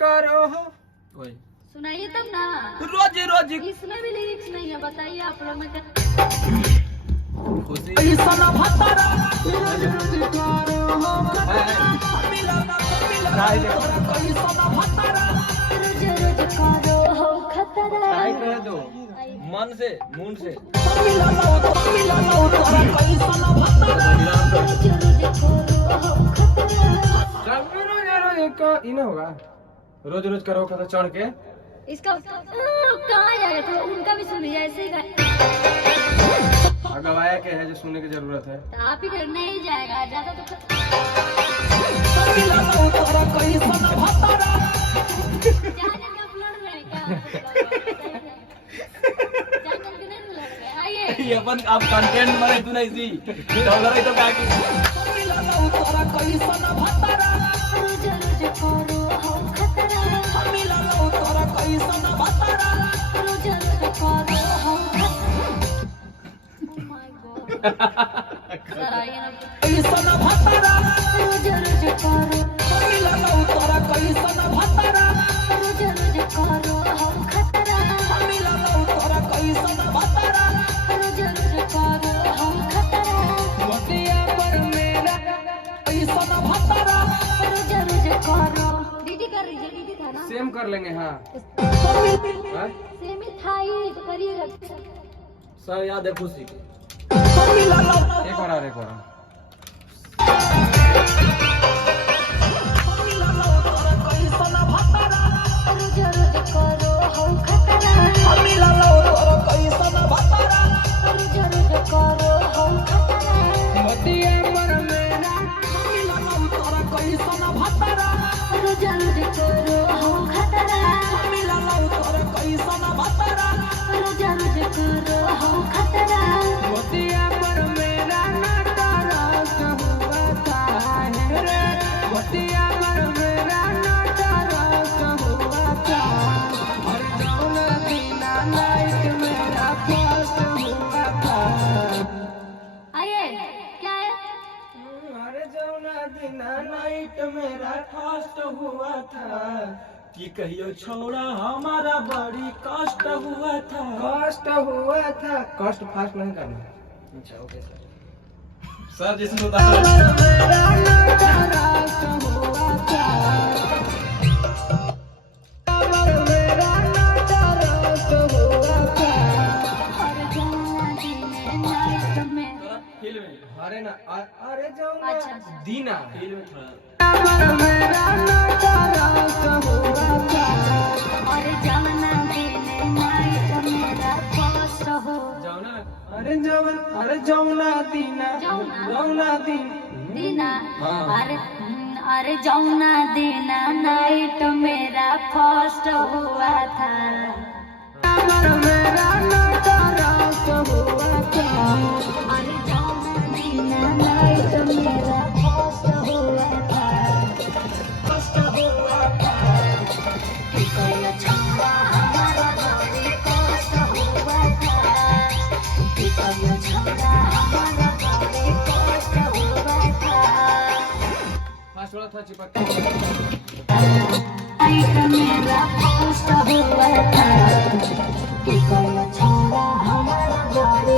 करो। वही सुनाइए तब ना। रोज रोज इसमें भी लिरिक्स नहीं है, बताइए आप लोग में क्या। खुशी ऐसा भतरा रोज रोज करो हो मिला ना ऐसा भतरा रोज रोज करो हो खतरा। ट्राई कर दो मन से मूड से मिला ना तोरा कैसा भतरा रोज रोज करो हो खतरा। इन होगा रोज रोज करो खतरा चढ़ के इसका कहाँ जाएगा, तो उनका भी सुनिए ऐसे ही गवाया के है जो सुनने की जरूरत है। तो आप ही करना ही जाएगा ज्यादा तो। मिला ना तोरा कैसा भतरा जान के आप लड़ रहे हैं क्या? जान के नहीं लड़ रहे, आइए। ये अपन आप कंटेंट बने तू नहीं सी डॉलर है तो क्या की मिला ना तोरा कैसा भतरा रोज रोज करो हो खतरा। मिला ना तोरा कैसा भतरा रोज रोज करो हो खतरा। Oh my God. सर आइए ना। कैसा भतरा रोज रोज करो मिला ना तोरा कैसा भतरा रोज रोज करो हो खतरा। मिला ना तोरा कैसा भतरा रोज रोज करो हो खतरा। मोतिया पर मेरा कैसा भतरा रोज रोज करो। दीदी कर रही है, दीदी था ना। सेम कर लेंगे। हाँ सेम ही था ही तो करिएगा। सर याद है खुशी की एक और रोज रोज करो हो खतरा। रोज रोज करो हो खतरा। मोतिया पर मेरा कैसा भतरा रोज रोज करो हो खतरा। मिला ना तोरा कैसा भतरा रोज रोज करो हो खतरा। मोतिया पर मेरा नटराज हुआ था रे मोतिया पर मेरा नटराज हुआ था और जौना दीना नाइट मेरा फर्स्ट हुआ था। आइए क्या है? अरे जौना दीना नाइट मेरा फर्स्ट हुआ था कि कहियो छोड़ा हमारा बड़ी कष्ट हुआ था। कष्ट फास्ट नहीं करना। अच्छा ओके सर जिसने मेरा नटराज हुआ था मेरा नटराज हुआ था। और जौना दिन नाइट में। फिल्म अरे ना अरे जौना अच्छा। दीना फिल्म थोड़ा मेरा नटराज हुआ था और जौना दिन नाइट मेरा फर्स्ट हो। अरे जौना दीना जौना दीना। हाँ। अरे जौना दिन नाइट मेरा फर्स्ट हुआ था। मेरा नटराज हुआ था अरे जौना दिन नाइट मेरा फर्स्ट हुआ था। फर्स्ट हुआ था। कि कोई छौड़ा हमारा बड़ी कष्ट हुआ था। कि कोई छौड़ा हमारा बड़ी कष्ट हुआ था। फास्ट वाला था चिपक नाइट मेरा फर्स्ट हुआ था। कि कोई छौड़ा हमारा बड़ी